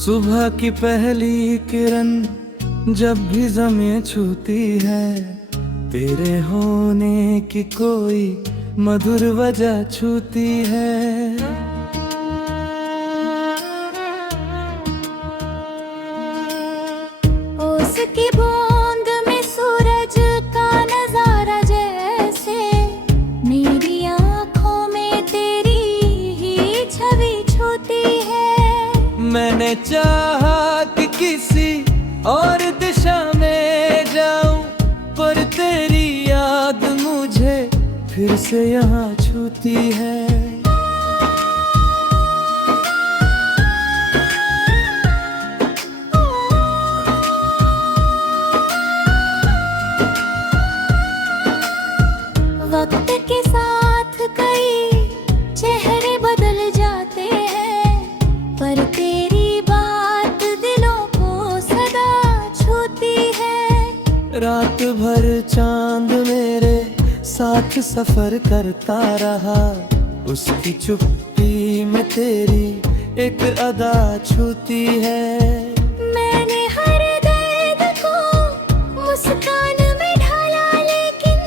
सुबह की पहली किरण जब भी ज़मीं छूती है, तेरे होने की कोई मधुर वजह छूती है। ओस की बूंद में सूरज का नजारा जैसे, मेरी आंखों में तेरी ही छवि छूती है। मैंने चाहा कि किसी और दिशा में जाऊं, पर तेरी याद मुझे फिर से यहाँ छूती है। वक्त के साथ कई चेहरे बदल जाते हैं, पर तेरी बात दिलों को सदा छूती है। रात भर चांद मेरे साथ सफर करता रहा, उसकी चुप्पी में तेरी एक अदा छूती है। मैंने हर दर्द को मुस्कान में ढाला, लेकिन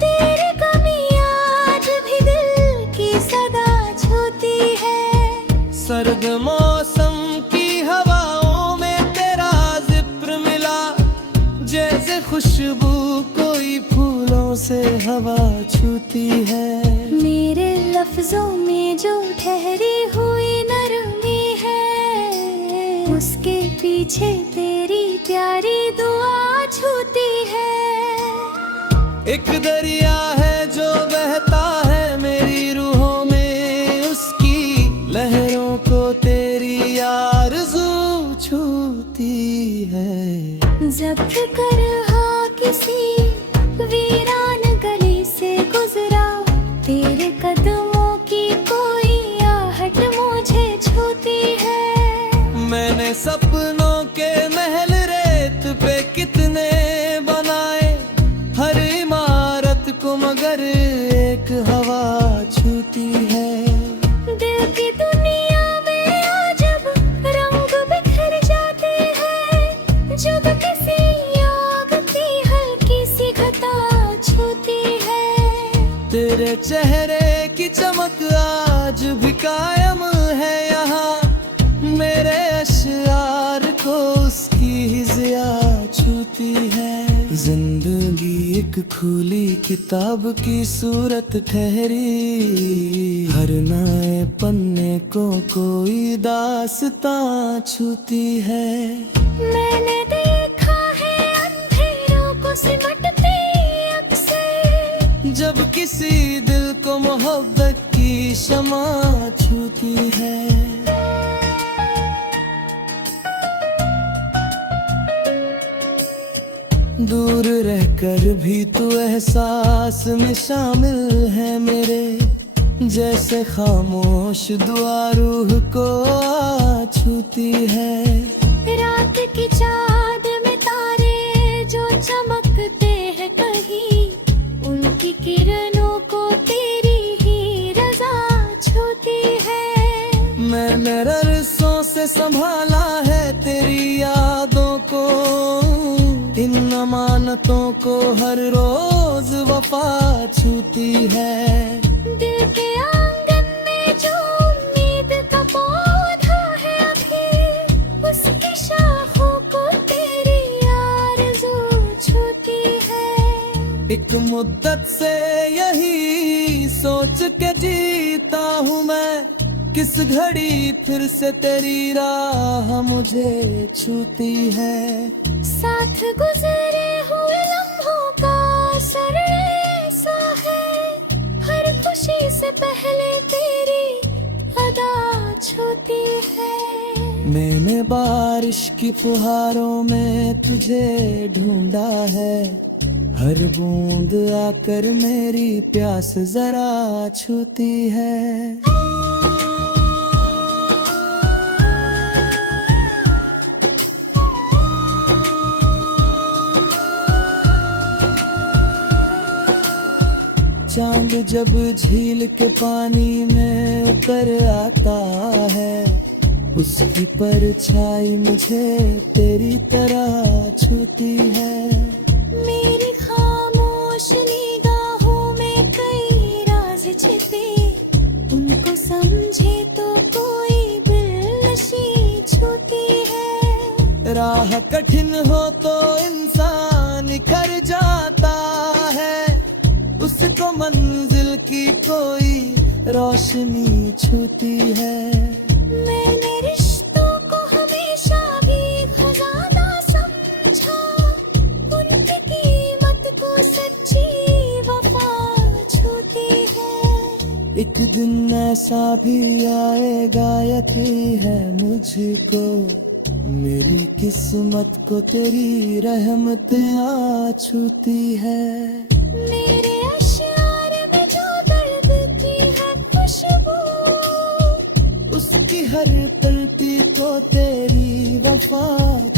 तेरी कमी आज भी दिल की सदा छूती है। सर्द मौसम की हवाओं में तेरा जिक्र मिला, जैसे खुशबू कोई फूलों से हवा छूती है। मेरे लफ्जों में जो ठहरी हुई नरमी है, उसके पीछे तेरी प्यारी दुआ छूती है। एक दरिया है जो बहता है मेरी रूहों में, उसकी लहरों को तेरी आरज़ू छूती है। जब्त कर हाँ किसी वीरान गली से गुजरा, तेरे कदमों की कोई आहट मुझे छूती है। मैंने सपनों के महल रेत पे कितने बनाए, हर इमारत को मगर एक हवा छूती है। दिल की दुनिया में अजब रंग बिखर जाते हैं, जब किसी आग की हल्की सी घटा छूती है। तेरे चेहरे की चमक आज भी कायम है यहाँ, मेरे अशआर को उसकी ही ज़िया छूती है। जिंदगी एक खुली किताब की सूरत ठहरी, हर नए पन्ने को कोई दास्तां छूती है। मैंने देखा है अंधेरों को सिमटते अक्सर, जब किसी दिल को मोहब्बत की शमा छूती है। दूर रहकर भी तू एहसास में शामिल है मेरे, जैसे खामोश दुआ रूह को छूती है। रात की चाँद में तारे जो चमकते हैं कहीं, उनकी किरणों को तेरी ही रज़ा छूती है। मैंने अरसों से संभाला है तेरी यादों को, इन अमानतों को हर रोज वफा छूती है। दिल के आंगन में जो उम्मीद का पौधा है अभी, उसकी शाखों को तेरी आरज़ू छूती है। एक मुद्दत से यही सोच के जीता हूँ मैं, किस घड़ी फिर से तेरी राह मुझे छूती है। साथ गुजरे हुए लम्हों का असर ऐसा है, हर खुशी से पहले तेरी अदा छूती है। मैंने बारिश की फुहारों में तुझे ढूंढा है, हर बूंद आकर मेरी प्यास जरा छूती है। चांद जब झील के पानी में उतर आता है, उसकी परछाई मुझे तेरी तरह छूती है। मेरी खामोश निगाहों में कई राज छिपे, उनको समझे तो कोई दिलनशी छूती है। राह कठिन हो तो इंसान निखर जाता है, उसको मंजिल की कोई रोशनी छूती है। मैंने रिश्तों को हमेशा भी खजाना समझा, उनकी कीमत को सच्ची वफा छूती है। एक दिन ऐसा भी आएगा, यही है मुझको, मेरी किस्मत को तेरी रहमत आ छूती है। मेरे अश्यार में जो दर्द की है खुशबू, उसकी हर पलटी को तेरी वफा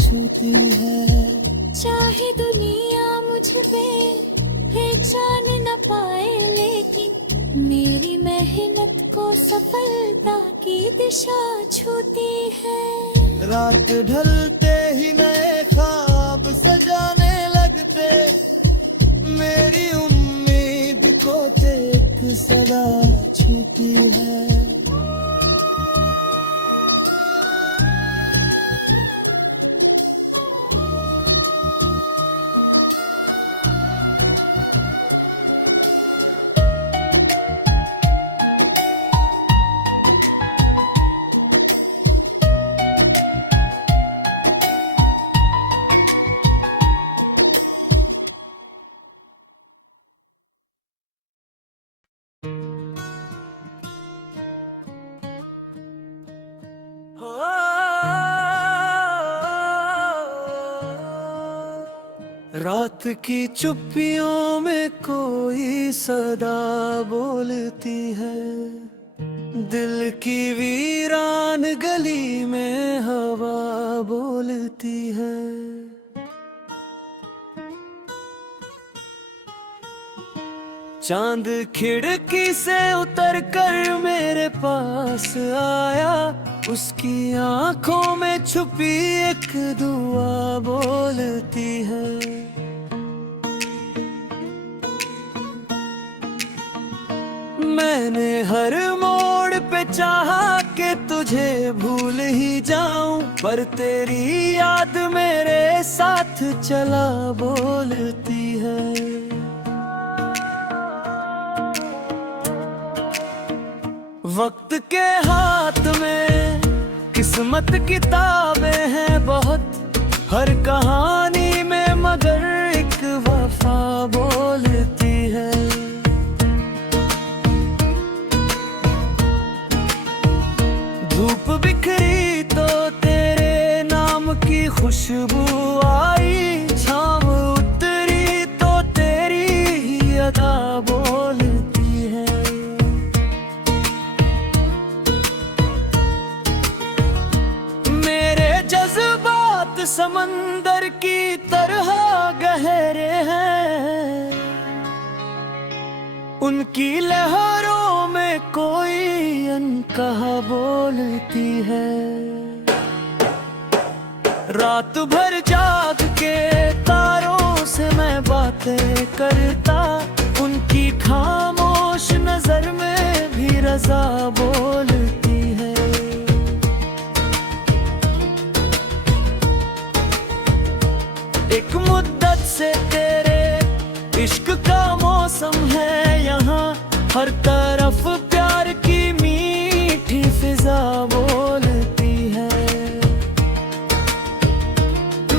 छूती है। चाहे दुनिया मुझ पे पहचान न पाए, लेकिन मेरी मेहनत को सफलता की दिशा छूती है। रात ढलते ही नए ख्वाब सजाने लगते, मेरी उम्मीद को देख सदा छूती है। रात की चुप्पियों में कोई सदा बोलती है, दिल की वीरान गली में हवा बोलती है। चांद खिड़की से उतर कर मेरे पास आया, उसकी आंखों में छुपी एक दुआ बोलती है। मैंने हर मोड़ पे चाहा कि तुझे भूल ही जाऊं, पर तेरी याद मेरे साथ चला बोलती है। वक्त के हाथ में किस्मत किताबें हैं बहुत, हर कहानी में मगर एक वफा बोलती है। धूप बिखरी तो तेरे नाम की खुशबू आई, छाँव उतरी तो तेरी ही अदा बोलती है। मेरे जज्बात समंदर की तरह गहरे हैं, उनकी लहरों में कोई अनकहा बोलती है। रात भर जाग के तारों से मैं बातें करता, उनकी खामोश नजर में भी रजा बोलती है। एक मुद्दत से तेरे इश्क का मौसम है यहाँ, हर तरफ प्यार की मीठी फिजा बोलती है।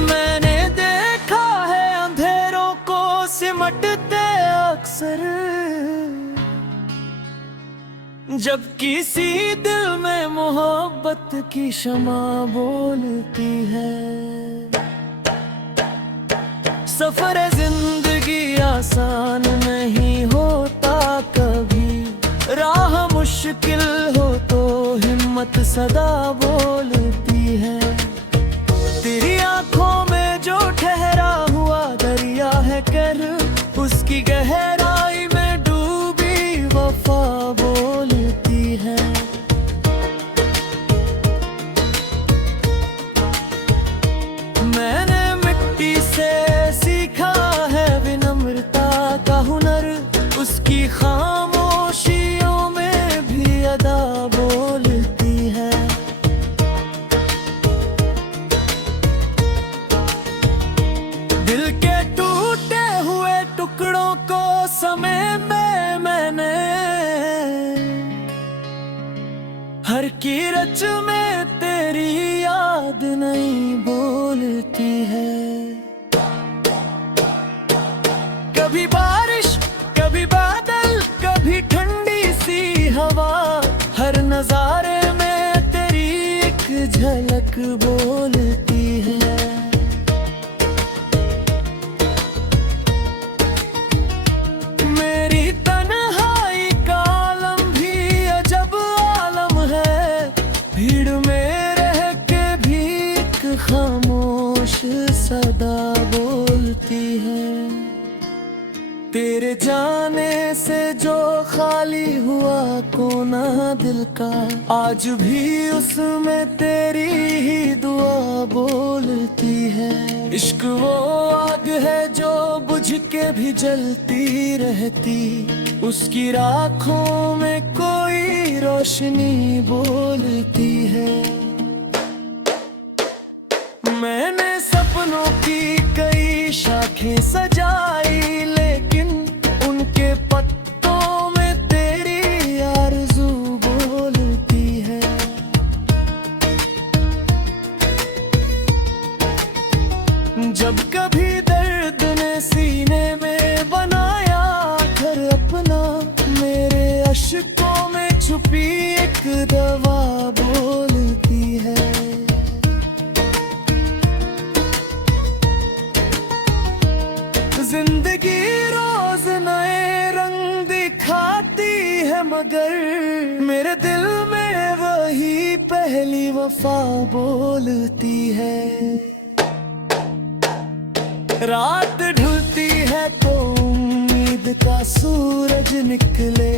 मैंने देखा है अंधेरों को सिमटते अक्सर, जब किसी दिल में मोहब्बत की शमा बोलती है। सफर जिंदगी आसान नहीं होता कभी, राह मुश्किल हो तो हिम्मत सदा बोलती है। तेरी आंखों में जो ठहरा हुआ दरिया है कर, उसकी गहराई में डूबी वफा बोलती है। समय में मैंने हर की रच में तेरी याद नहीं बोलती है। कभी बारिश, कभी बादल, कभी ठंडी सी हवा, हर नजारे में तेरी एक झलक बोलती है। मेरी तन्हाई का आलम भी अजब आलम है, भीड़ में रह के भी एक खामोश सदा बोलती है। तेरे जाने से जो खाली हुआ कोना दिल का, आज भी उसमें तेरी ही दुआ बोलती है। इश्क वो आग है जो बुझ के भी जलती रहती, उसकी राखों में कोई रोशनी बोलती है। मैंने सपनों की कई शाखें सजाई, लेकिन उनके पत्तों में तेरी आरज़ू बोलती है। जब कभी दर्द ने सीने में बनाया घर अपना, मेरे अश्कों में छुपी एक दवा बोलती है। जिंदगी रोज नए रंग दिखाती है, मगर मेरे दिल में वही पहली वफा बोलती है। रात ढलती है तो उम्मीद का सूरज निकले,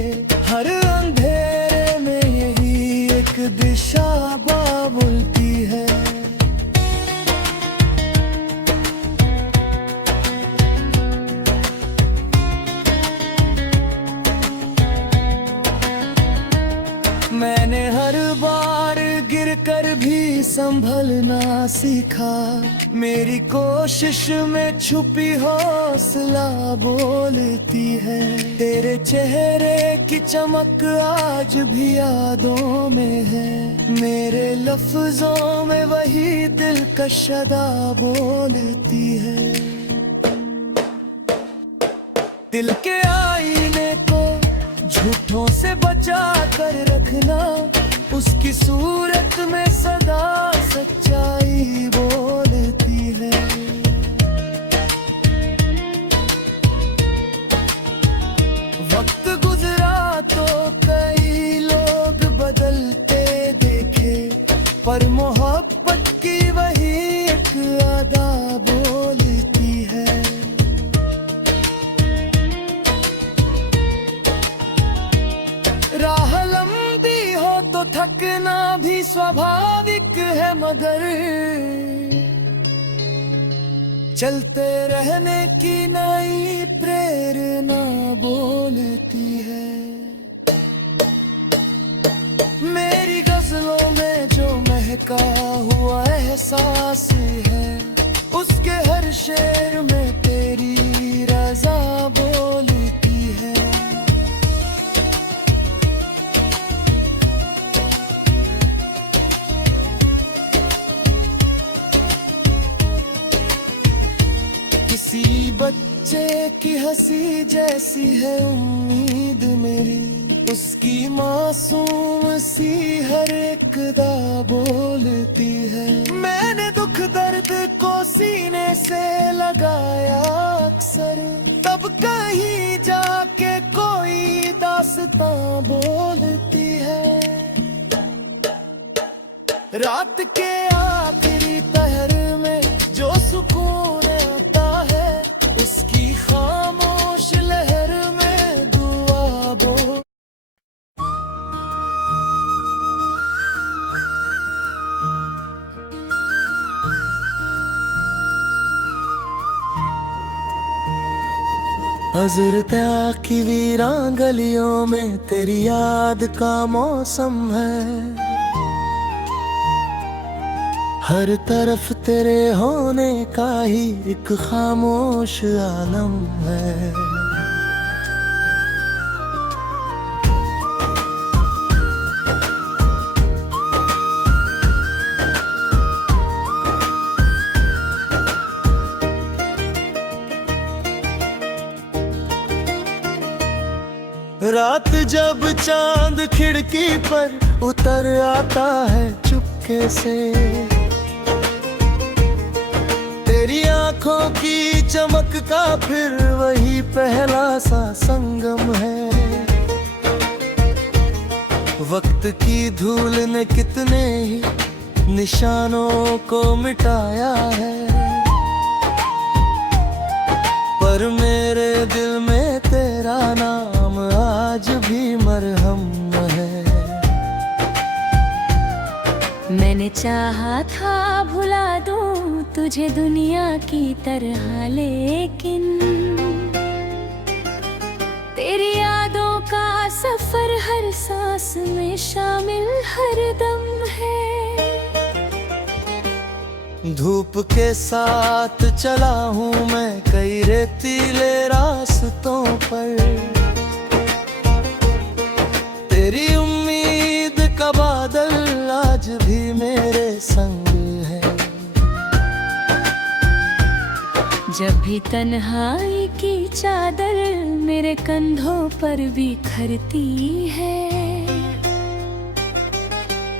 हर अंधेरे में यही एक दिशा बोलती है। मैंने हर बार गिर कर भी संभलना सीखा, मेरी कोशिश में छुपी हौसला बोलती है। तेरे चेहरे की चमक आज भी यादों में है, मेरे लफ्जों में वही दिलकश अदा बोलती है। दिल के आईने को झूठों से बचा कर रखना, उसकी सूरत में सदा सच्चाई बोलती है। वक्त गुजरा तो कई लोग बदलते देखे, पर मोहब्बत की वही एक अदा बोलती है। राह लंबी हो तो थकना भी स्वाभाविक है, मगर चलते रहने की नई प्रेरणा बोलती है। मेरी गजलों में जो महका हुआ एहसास है, उसके हर शेर में तेरी रज़ा बोलती है। किसी बच्चे की हंसी जैसी है उम्मीद मेरी, उसकी मासूम सी हर एक दा बोलती है। मैंने दुख दर्द को सीने से लगाया अक्सर, तब कहीं जाके कोई दास्तां बोलती है। रात के आखिरी पहर में जो सुकून आता है, उसकी खामोश लहर में दुआ बोल। हज़रत की वीरान गलियों में तेरी याद का मौसम है, हर तरफ तेरे होने का ही एक खामोश आलम है। रात जब चांद खिड़की पर उतर आता है चुपके से, तेरी आंखों की चमक का फिर वही पहला सा संगम है। वक्त की धूल ने कितने ही निशानों को मिटाया है, पर मेरे दिल में तेरा नाम आज भी मरहम है। मैंने चाहा था भुला दूं तुझे दुनिया की तरह, लेकिन तेरी यादों का सफर हर सांस में शामिल हर दम है। धूप के साथ चला हूँ मैं कई रेतीले रास्तों पर, तेरी उम्मीद का बादल आज भी मेरे संग है। जब भी तन्हाई की चादर मेरे कंधों पर बिखरती है,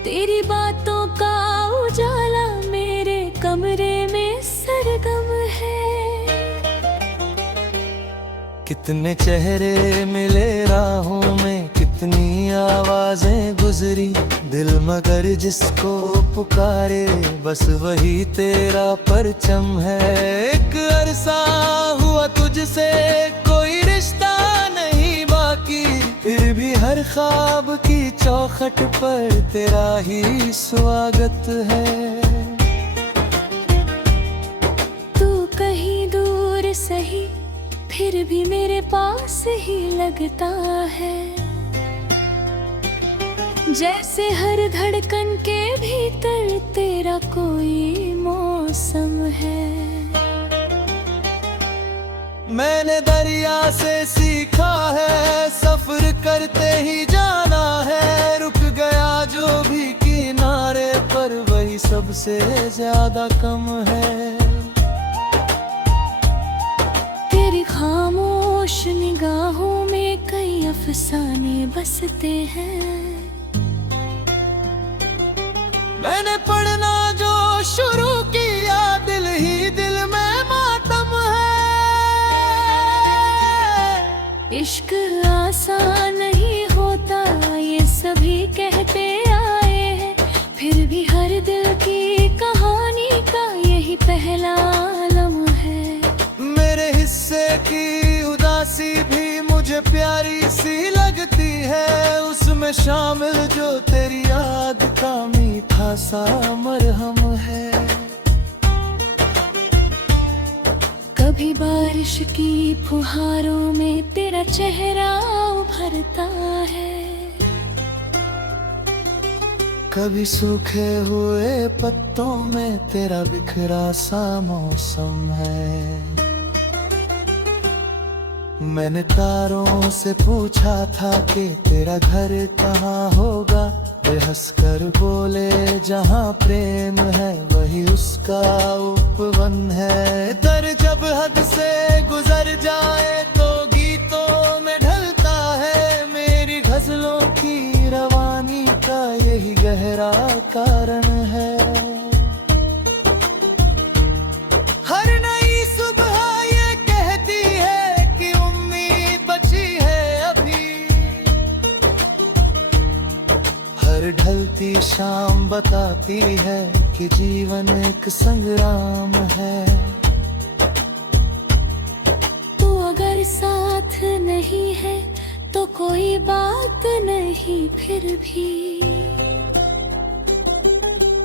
तेरी बातों का उजाला मेरे कमरे में सरगम है। कितने चेहरे मिले राहों में, कितनी आवाजें गुजरी, दिल मगर जिसको पुकारे बस वही तेरा परचम है। एक अरसा हुआ तुझसे कोई रिश्ता नहीं बाकी, फिर भी हर ख्वाब की चौखट पर तेरा ही स्वागत है। तू कहीं दूर सही फिर भी मेरे पास ही लगता है, जैसे हर धड़कन के भीतर तेरा कोई मौसम है। मैंने दरिया से सीखा है सफर करते ही जाना है, रुक गया जो भी किनारे पर वही सबसे ज्यादा कम है। तेरी खामोश निगाहों में कई अफसाने बसते हैं, मैंने पढ़ना जो शुरू किया दिल ही दिल में मातम है। इश्क आसान नहीं होता ये सभी कहते आए हैं, फिर भी हर दिल की कहानी का यही पहला आलम है। मेरे हिस्से की उदासी भी मुझे प्यारी सी लगती है, उसमें शामिल जो तेरी याद का मीठा सा मरहम है। कभी बारिश की फुहारों में तेरा चेहरा उभरता है, कभी सूखे हुए पत्तों में तेरा बिखरा सा मौसम है। मैंने तारों से पूछा था कि तेरा घर कहाँ होगा, वे हंस कर बोले जहाँ प्रेम है वही उसका उपवन है। दर जब हद से गुजर जाए तो गीतों में ढलता है, मेरी गजलों की रवानी का यही गहरा कारण है। हर नई सुबह ये कहती है कि उम्मीद बची है अभी, हर ढलती शाम बताती है कि जीवन एक संग्राम है। तू अगर साथ नहीं है तो कोई बात नहीं, फिर भी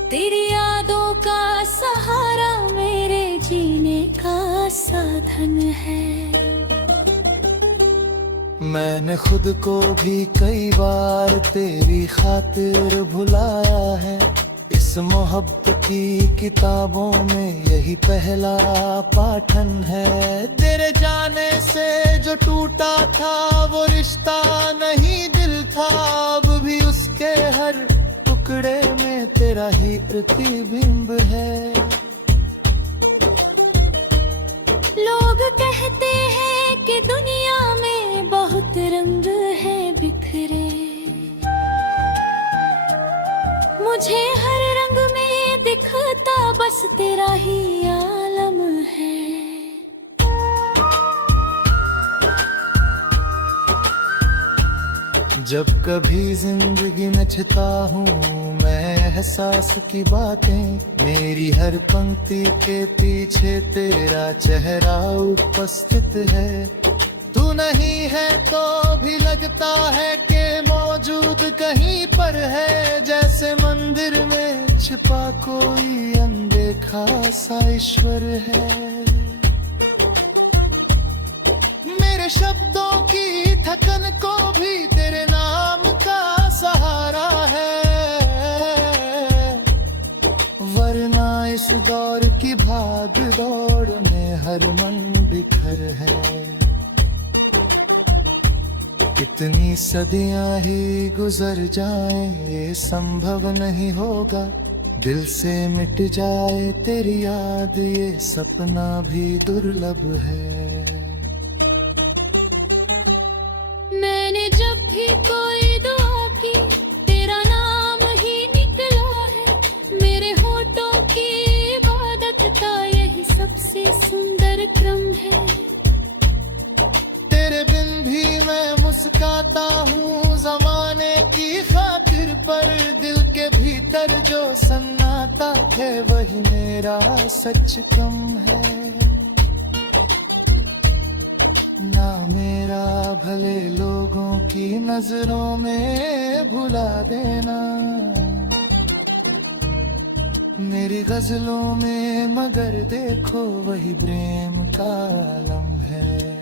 तेरी यादों का सहारा मेरे जीने का साधन है। मैंने खुद को भी कई बार तेरी खातिर भुलाया है, इस मोहब्बत की किताबों में यही पहला पाठन है। तेरे जाने से जो टूटा था वो रिश्ता नहीं दिल था, अब भी उसके हर टुकड़े में तेरा ही प्रतिबिंब है। लोग कहते हैं कि दुनिया में बहुत रंग है, बस तेरा ही आलम है। जब कभी जिंदगी में छिता हूँ मैं एहसास की बातें, मेरी हर पंक्ति के पीछे तेरा चेहरा उपस्थित है। तू नहीं है तो भी लगता है कि मौजूद कहीं पर है, जैसे मंदिर में छिपा कोई अनदेखा सा ईश्वर है। मेरे शब्दों की थकन को भी तेरे नाम का सहारा है, वरना इस दौर की भाग दौड़ में हर मन बिखर है। कितनी सदियां ही गुजर जाएं ये संभव नहीं होगा, दिल से मिट जाए तेरी याद ये सपना भी दुर्लभ है। मैंने जब भी कोई दुआ की तेरा नाम ही निकला है, मेरे होठों की इबादत का यही सबसे सुंदर क्रम है। तेरे बिन भी मैं मुस्काता हूँ जमाने की खातिर, पर दिल के भीतर जो सन्नाटा है वही मेरा सच कम है। ना मेरा भले लोगों की नजरों में भुला देना, मेरी गजलों में मगर देखो वही प्रेम का आलम है।